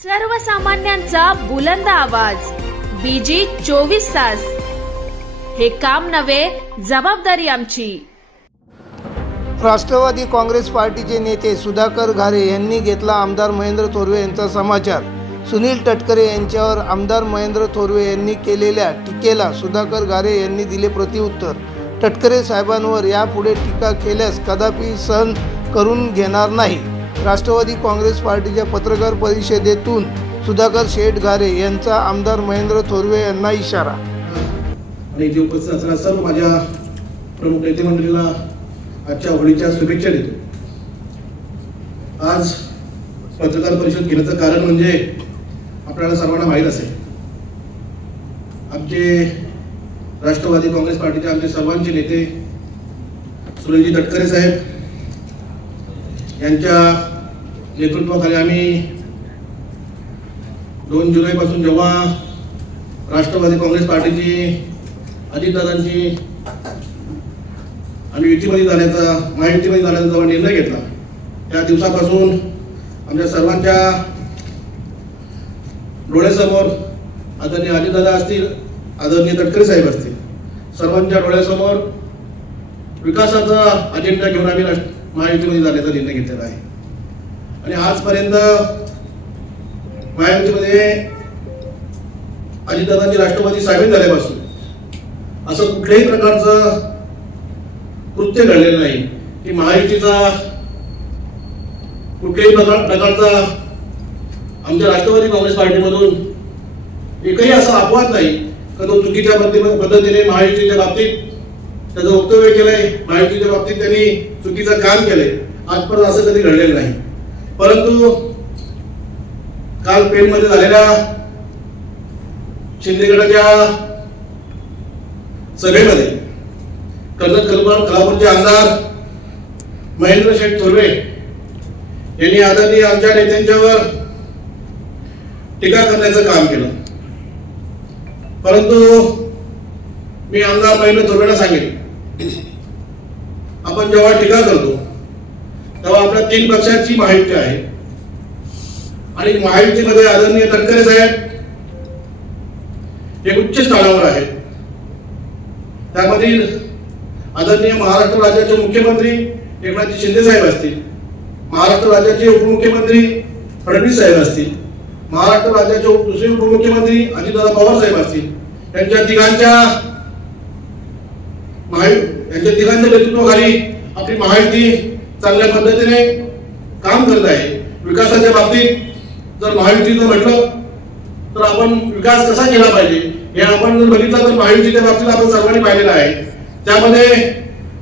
सर्वसामान्यांचा बुलंद आवाज बीजी 24 तास। हे काम नव्हे, जबाबदारी आमची। राष्ट्रवादी काँग्रेस पार्टीचे नेते सुधाकर घारे यांनी घेतला आमदार महेंद्र थोरवे यांचा समाचार। सुनील तटकरे यांच्यावर आमदार महेंद्र थोरवे यांनी केलेल्या टीकेला सुधाकर घारे यांनी दिले प्रत्युत्तर। तटकरे साहेबांवर यापुढे टीका केल्यास कदापि सहन करून घेणार नाही। राष्ट्रवादी काँग्रेस पार्टीच्या पत्रकार परिषदेतून सुधाकर शेठ घारे यांचा आमदार महेंद्र थोरवे यांना इशारा। आणि जे उपस्थित असणाऱ्या सर्व माझ्या प्रमुख नेते मंडळीला आजच्या होळीच्या शुभेच्छा देतो। आज पत्रकार परिषद घेण्याचं कारण म्हणजे आपल्याला सर्वांना माहीत असेल, आमचे राष्ट्रवादी काँग्रेस पार्टीचे आमचे सर्वांचे नेते सुनीलजी तटकरे साहेब यांच्या नेतृत्वाखाली आम्ही 2 जुलैपासून जेव्हा राष्ट्रवादी काँग्रेस पार्टीची अजितदादांची आम्ही महायुतीमध्ये जाण्याचा जेव्हा निर्णय घेतला, त्या दिवसापासून आमच्या सर्वांच्या डोळ्यासमोर आदरणीय अजितदादा असतील, आदरणीय तटकरे साहेब असतील, सर्वांच्या डोळ्यासमोर विकासाचा अजेंडा घेऊन आम्ही महायुतीमध्ये जाण्याचा निर्णय घेतलेला आहे। आणि आजपर्यंत महायुतीमध्ये अजितदादांची राष्ट्रवादी सामील झाल्यापासून असं कुठल्याही प्रकारचं कृत्य घडलेलं नाही की महायुतीचा कुठल्याही प्रकारचा आमच्या राष्ट्रवादी काँग्रेस पार्टीमधून एकही असा अपवाद नाही की तो चुकीच्या पद्धतीने महायुतीच्या बाबतीत त्याचं वक्तव्य केलंय, महायुतीच्या बाबतीत त्यांनी चुकीचं काम केलंय। आजपर्यंत असं कधी घडलेलं नाही। परंतु काल पेणमध्ये झालेल्या शिंदेगडाच्या सभेमध्ये कर्जत खालापूरचे आमदार महेंद्र शेठ थोरवे यांनी आदरणीय आमच्या नेत्यांच्यावर टीका करण्याचं काम केलं। परंतु मी आमदार महेंद्र थोरवेला सांगेन, आपण जेव्हा टीका करतो तेव्हा आपल्या 3 पक्षांची महायुती आहे आणि महायुतीमध्ये आदरणीय तटकरे साहेब हे उच्च स्थानावर आहेत। त्यामधील आदरणीय महाराष्ट्र राज्याचे मुख्यमंत्री एकनाथ शिंदे साहेब असतील, महाराष्ट्र राज्याचे उपमुख्यमंत्री फडणवीस साहेब असतील, महाराष्ट्र राज्याचे दुसरे उपमुख्यमंत्री अजितदादा पवार साहेब असतील, यांच्या तिघांच्या नेतृत्वाखाली आपली महायुती चांगल्या पद्धतीने काम करत आहे। विकासाच्या बाबतीत जर महायुतीचं म्हटलं तर आपण विकास कसा केला पाहिजे हे आपण जर बघितलं तर महायुतीच्या बाबतीत आपण सर्वांनी पाहिलेलं आहे। त्यामध्ये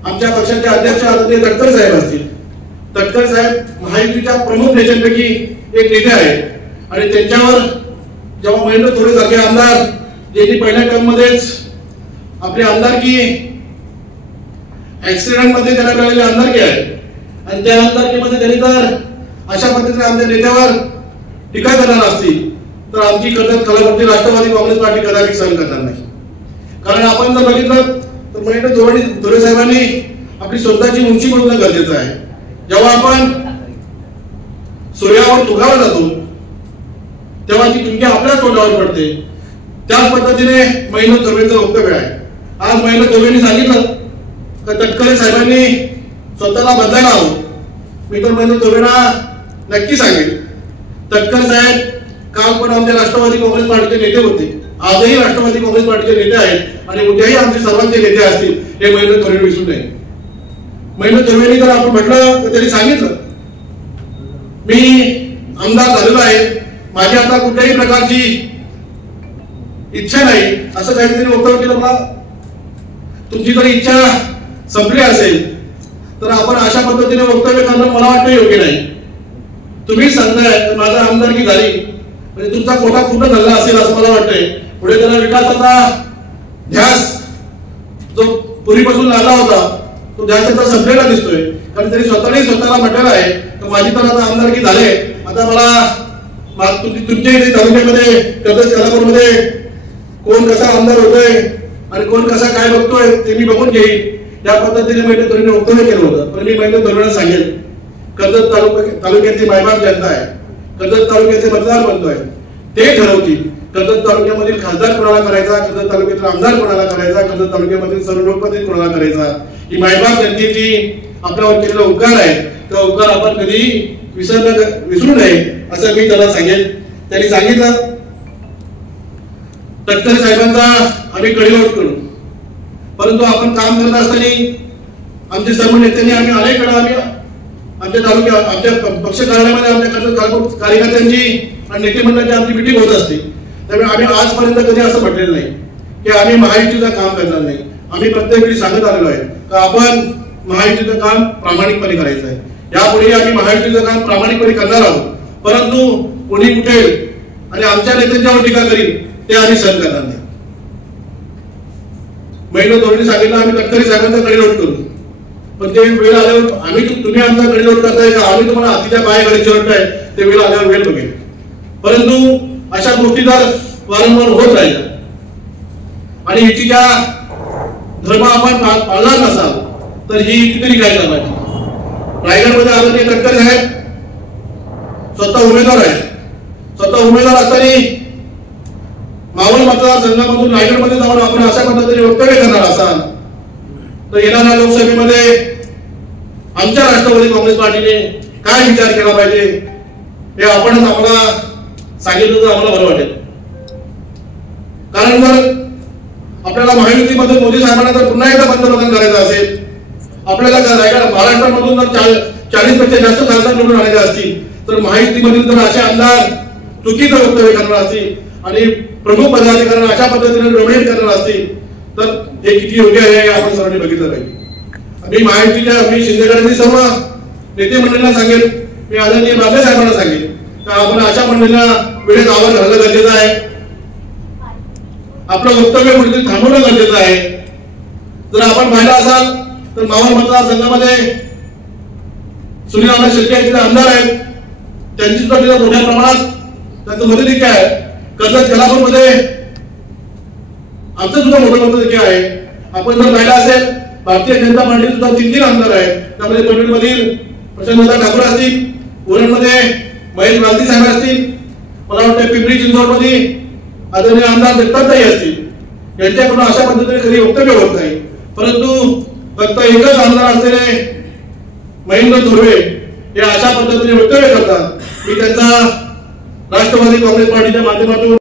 आमच्या पक्षाचे अध्यक्ष आदरणीय तटकरे साहेब असतील, तटकरे साहेब महायुतीच्या प्रमुख नेत्यांपैकी एक नेते आहेत आणि त्यांच्यावर जेव्हा महेंद्र थोरवे सारखे आमदार ज्यांनी पहिल्या टर्ममध्येच आपली आमदारकी ऍक्सिडेंटमध्ये त्याला मिळालेली आमदारकी आहे आणि त्या आमदारकीमध्ये त्यांनी जर अशा पद्धतीने आमच्या नेत्यावर टीका करणार असतील तर आमची कर्जत खालापूरची राष्ट्रवादी काँग्रेस पार्टी कदापि सहन करणार नाही। कारण आपण जर बघितलं तर महेंद्र थोरवे साहेबांनी आपली स्वतःची उंची बघणं गरजेचं आहे। जेव्हा आपण सूर्यावर तुगावर जातो तेव्हा ती तुमच्या आपल्याच तोंडावर पडते। त्याच पद्धतीने महेंद्र थोरवेंचं वक्तव्य आहे। आज महेंद्र थोरवेंनी सांगितलं तर तटकरे साहेबांनी स्वतःला बदलायला हवं। मी तर महेंद्र थोरवेंना नक्की सांगेन, तटकरे साहेब काल पण आमच्या राष्ट्रवादी काँग्रेस पार्टीचे नेते होते, आजही राष्ट्रवादी काँग्रेस पार्टीचे नेते आहेत आणि उद्याही आमचे सर्वांचे नेते असतील, हे महेंद्र थोरवे विसरू नये। महेंद्र थोरवेंनी जर आपण म्हटलं तर त्यांनी सांगितलं मी आमदार झालेलो आहे, माझी आता कुठल्याही प्रकारची इच्छा नाही असं काहीतरी वक्तव्य केलं। मला तुमची जर इच्छा संपली असेल तर आपण अशा पद्धतीने वक्तव्य करणं मला वाटतं योग्य नाही। तुम्ही सांगताय माझा आमदारकी झाली म्हणजे तुमचा कोटा पूर्ण झाला असेल असं मला वाटतंय। पुढे त्याला विकासाचा ध्यास जो पूर्वीपासून लागला होता तो ध्यास त्याचा संपलेला दिसतोय। कारण त्यांनी स्वतःला म्हटलेलं आहे तर माझी तर आता आमदारकी झाले, आता मला तुमच्या इथे तालुक्यामध्ये कर्जत खालापूरमध्ये कोण कसा आमदार होतोय आणि कोण कसा काय बघतोय ते मी बघून घेईन, या पद्धतीने महेंद्र थोरवेंनी वक्तव्य केलं होतं। पण मी महेंद्र थोरवेंना सांगेल, कर्जत तालुक्यातली मायबाप जनता आहे, कर्जत तालुक्याचे मतदार बनतोय ते ठरवतील कर्जत तालुक्यामधील खासदार कोणाला करायचा, कर्जत तालुक्यातील आमदार कोणाला करायचा, कर्जत तालुक्यामधील सर्व लोकप्रतिनिधी कोणाला करायचा. ही मायबाप जनतेची आपल्यावर केलेला उपकार आहे. तो उपकार आपण कधी विसरू नये असं मी त्याला सांगेन. त्यांनी सांगितलं तटकरे साहेबांचा आम्ही कडेलोट करू, परंतु आपण काम करत असताना आमचे सर्व नेत्यांनी आम्ही अनेक वेळा आमच्या तालुक्यात आमच्या पक्ष कार्यालयामध्ये आमच्या कार्यकर्त्यांची आणि नेते मंडळाची आमची मिटिंग होत असते. त्यामुळे आम्ही आजपर्यंत कधी असं म्हटलेलं नाही की आम्ही महायुतीचं काम करणार नाही. आम्ही प्रत्येक वेळी सांगत आलेलो आहे की आपण महायुतीचं काम प्रामाणिकपणे करायचं आहे. यापुढे आम्ही महायुतीचं काम प्रामाणिकपणे करणार आहोत, परंतु कोणी उठेल आणि आमच्या नेत्यांच्यावर टीका करील ते आम्ही सहन करणार नाही. महेंद्र तोरवे सांगितलं आम्ही तटकरे साहेबांचा कडेलोट करू, पण ते वेळ आल्यावर तुम्ही आमचा कडेलोट करताय का, आम्ही तुम्हाला हातीच्या पायाकडे चिरडताय, ते वेळ आल्यावर वेळ बघेल. परंतु अशा गोष्टी जर वारंवार होत राहिल्या आणि युतीचा धर्म आपण पाळला नसाल तर ही युती तरी काय करायची. रायगडमध्ये आदरणीय तटकरे साहेब स्वतः उमेदवार आहेत. स्वतः उमेदवार असताना मावळ मतदारसंघामधून रायगडमध्ये जाऊन आपण अशा पद्धतीने वक्तव्य करणार असाल तर येणाऱ्या लोकसभेमध्ये आमच्या राष्ट्रवादी काँग्रेस पार्टीने काय विचार केला पाहिजे हे आपणच आम्हाला सांगितलं तर आम्हाला बरं वाटेल. कारण जर आपल्याला महायुतीमध्ये मोदी साहेबांना जर पुन्हा एकदा पंतप्रधान करायचं असेल, आपल्याला रायगड महाराष्ट्रामधून जर 40 पेक्षा जास्त खासदार निवडून आणायचे असतील तर महायुतीमधील जर असे आमदार चुकीचं वक्तव्य करणार असतील आणि प्रमुख पदाधिकाऱ्यांना अशा पद्धतीने डोमिनेट करणार असतील तर हे किती योग्य आहे हे आपण सर्वांनी बघितलं पाहिजे. मी शिंदेगडांनी सर्व नेते मंडळींना सांगेल, मी आदरणीय बाबे साहेबांना सांगेल की आपण अशा मंडळींना वेळेत आवाज घालणं गरजेचं आहे. आपलं वक्तव्य कुठेतरी थांबवणं गरजेचं आहे. जर आपण पाहिलं असाल तर मावळ मतदारसंघामध्ये सुनील शेट्टी आमदार आहेत, त्यांची सुद्धा मोठ्या प्रमाणात त्यांचं मदत आहे. कर्जत कोल्हापूरमध्ये आमचं सुद्धा मोठं मत आहे. आपण जर पाहिलं असेल भारतीय जनता पार्टी सुद्धा 3 आमदार आहेत. त्यामध्ये पनवेलमधील प्रशांत ठाकूर असतील, उरणमध्ये महेश गांधी साहेब असतील, मला वाटतं पिंपरी चिंचवडमध्ये आदरणीय आमदार दत्ताताई असतील. यांच्याकडून अशा पद्धतीने कधी वक्तव्य होत नाही. परंतु फक्त एकच आमदार असलेले महेंद्र तोरवे हे अशा पद्धतीने वक्तव्य करतात. मी त्यांचा राष्ट्रवादी काँग्रेस पार्टीच्या माध्यमातून